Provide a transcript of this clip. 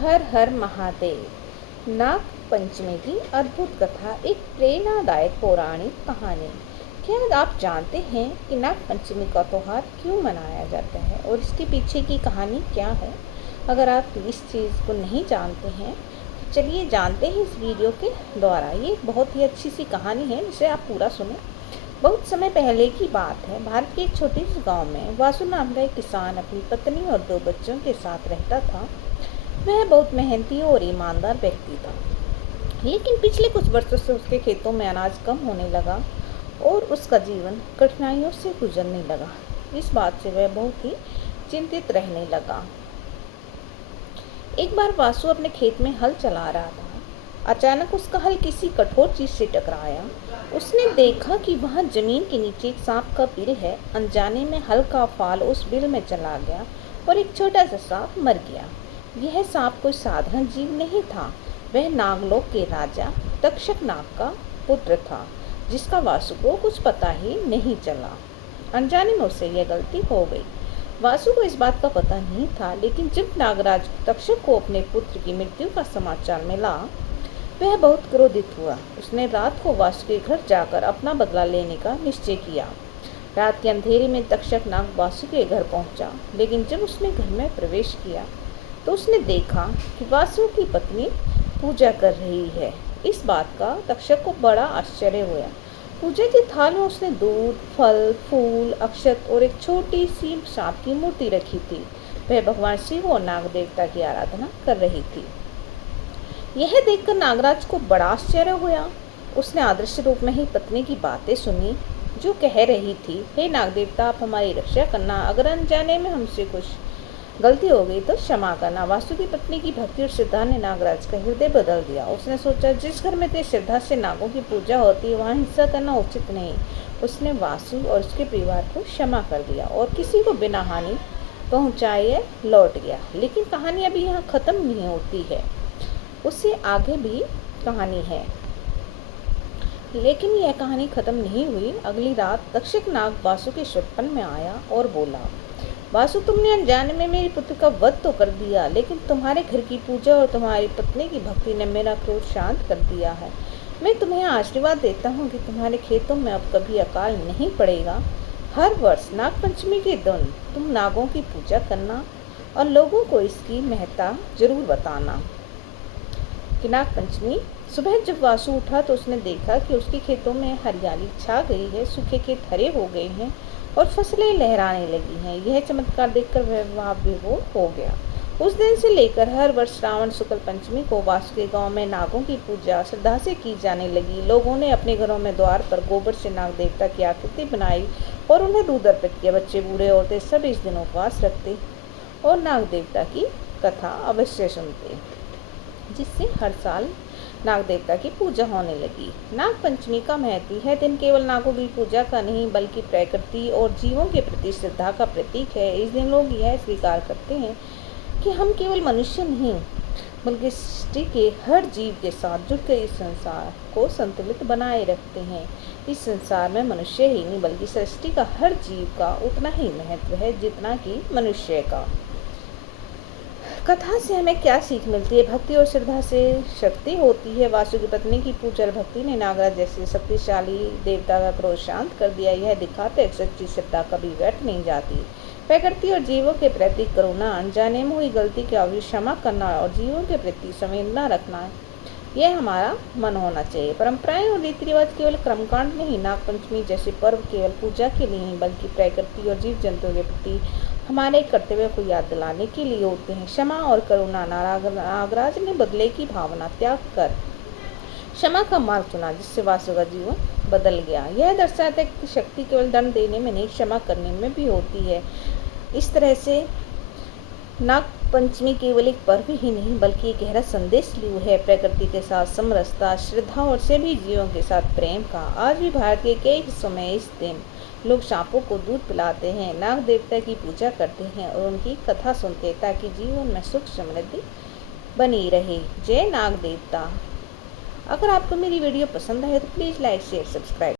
हर हर महादेव। नाग पंचमी की अद्भुत कथा, एक प्रेरणादायक पौराणिक कहानी। क्या आप जानते हैं कि नाग पंचमी का त्योहार क्यों मनाया जाता है और इसके पीछे की कहानी क्या है? अगर आप इस चीज़ को नहीं जानते हैं तो चलिए जानते हैं इस वीडियो के द्वारा। ये एक बहुत ही अच्छी सी कहानी है जिसे आप पूरा सुने। बहुत समय पहले की बात है। भारत के एक छोटे से गांव में वासु नाम का एक किसान अपनी पत्नी और 2 बच्चों के साथ रहता था। वह बहुत मेहनती और ईमानदार व्यक्ति था, लेकिन पिछले कुछ वर्षों से उसके खेतों में अनाज कम होने लगा और उसका जीवन कठिनाइयों से गुजरने लगा। इस बात से वह बहुत ही चिंतित रहने लगा। एक बार वासु अपने खेत में हल चला रहा था। अचानक उसका हल किसी कठोर चीज से टकराया। उसने देखा कि वहां जमीन के नीचे एक सांप का बिल है। अनजाने में हल का फाल उस बिल में चला गया और एक छोटा सा सांप मर गया। यह सांप कोई साधारण जीव नहीं था। वह नागलोक के राजा तक्षक नाग का पुत्र था, जिसका वासु को कुछ पता ही नहीं चला। अनजाने में उससे यह गलती हो गई। वासु को इस बात का पता नहीं था, लेकिन जब नागराज तक्षक को अपने पुत्र की मृत्यु का समाचार मिला, वह बहुत क्रोधित हुआ। उसने रात को वासु के घर जाकर अपना बदला लेने का निश्चय किया। रात के अंधेरे में तक्षक नाग वासु के घर पहुंचा, लेकिन जब उसने घर में प्रवेश किया तो उसने देखा कि वासु की पत्नी पूजा कर रही है। इस बात का तक्षक को बड़ा आश्चर्य हुआ। पूजा की थाल में उसने दूध, फल, फूल, अक्षत और एक छोटी सी सांप की मूर्ति रखी थी। वह भगवान शिव और नाग देवता की आराधना कर रही थी। यह देखकर नागराज को बड़ा आश्चर्य हुआ। उसने अदृश्य रूप में ही पत्नी की बातें सुनी, जो कह रही थी, हे नाग देवता, आप हमारी रक्षा करना। अगर अनजाने में हमसे कुछ गलती हो गई तो क्षमा करना। वासु की पत्नी की भक्ति और श्रद्धा ने नागराज का हृदय बदल दिया। उसने सोचा, जिस घर में इतनी श्रद्धा से नागों की पूजा होती है वहाँ हिंसा करना उचित नहीं। उसने वासु और उसके परिवार को क्षमा कर दिया और किसी को बिना हानि पहुँचाए लौट गया। लेकिन कहानी अभी यहाँ खत्म नहीं होती है, उससे आगे भी कहानी है। लेकिन यह कहानी खत्म नहीं हुई। अगली रात तक्षक नाग वासु के स्वप्न में आया और बोला, वासु, तुमने अनजाने में मेरे पुत्र का वध तो कर दिया, लेकिन तुम्हारे घर की पूजा और तुम्हारी पत्नी की भक्ति ने मेरा क्रोध शांत कर दिया है। मैं तुम्हें आशीर्वाद देता हूँ कि तुम्हारे खेतों में अब कभी अकाल नहीं पड़ेगा। हर वर्ष नाग पंचमी के दिन तुम नागों की पूजा करना और लोगों को इसकी महत्ता जरूर बताना। कि नाग पंचमी सुबह जब वासु उठा तो उसने देखा कि उसके खेतों में हरियाली छा गई है। सूखे खेत हरे हो गए हैं और फसलें लहराने लगी हैं। यह चमत्कार देखकर वह विभोर हो गया। उस दिन से लेकर हर वर्ष श्रावण शुक्ल पंचमी को वासु के गांव में नागों की पूजा श्रद्धा से की जाने लगी। लोगों ने अपने घरों में द्वार पर गोबर से नाग देवता की आकृति बनाई और उन्हें दूध अर्पित किया। बच्चे, बूढ़े, औरतें सब इस दिन उपवास रखते और नाग देवता की कथा अवश्य सुनते, जिससे हर साल नाग देवता की पूजा होने लगी। नाग पंचमी का महत्व यह दिन केवल नागों की पूजा का नहीं, बल्कि प्रकृति और जीवों के प्रति श्रद्धा का प्रतीक है। इस दिन लोग यह स्वीकार करते हैं कि हम केवल मनुष्य नहीं, बल्कि सृष्टि के हर जीव के साथ जुड़कर इस संसार को संतुलित बनाए रखते हैं। इस संसार में मनुष्य ही नहीं, बल्कि सृष्टि का हर जीव का उतना ही महत्व है जितना कि मनुष्य का। कथा से हमें क्या सीख मिलती है? भक्ति और श्रद्धा से शक्ति होती है। वासु की पत्नी की पूजा और भक्ति ने नागराज जैसे शक्तिशाली देवता का क्रोध शांत कर दिया। यह दिखाते एक सच्ची श्रद्धा कभी व्यर्थ नहीं जाती। प्रकृति और जीवों के प्रति करुणा, अनजाने में हुई गलती की अवधि क्षमा करना और जीवों के प्रति संवेदना रखना, यह हमारा मन होना चाहिए। परंपराएं और रीति रिवाज केवल कर्मकांड नहीं, नाग पंचमी जैसे पर्व केवल पूजा के लिए नहीं, बल्कि प्रकृति और जीव जंतुओं के प्रति हमारे कर्तव्य को याद दिलाने के लिए होते हैं। क्षमा और करुणा। नागराज ने बदले की भावना त्याग कर क्षमा का मार्ग चुना, जिससे वासु का जीवन बदल गया। यह दर्शाता है कि शक्ति केवल दंड देने में नहीं, क्षमा करने में भी होती है। इस तरह से नाग पंचमी केवल एक पर्व ही नहीं, बल्कि एक गहरा संदेश लिए है प्रकृति के साथ समरसता, श्रद्धा और सभी जीवों के साथ प्रेम का। आज भी भारत के कई हिस्सों में इस दिन लोग सांपों को दूध पिलाते हैं, नाग देवता की पूजा करते हैं और उनकी कथा सुनते हैं, ताकि जीवन में सुख समृद्धि बनी रहे। जय नाग देवता। अगर आपको मेरी वीडियो पसंद आए तो प्लीज़ लाइक, शेयर, सब्सक्राइब।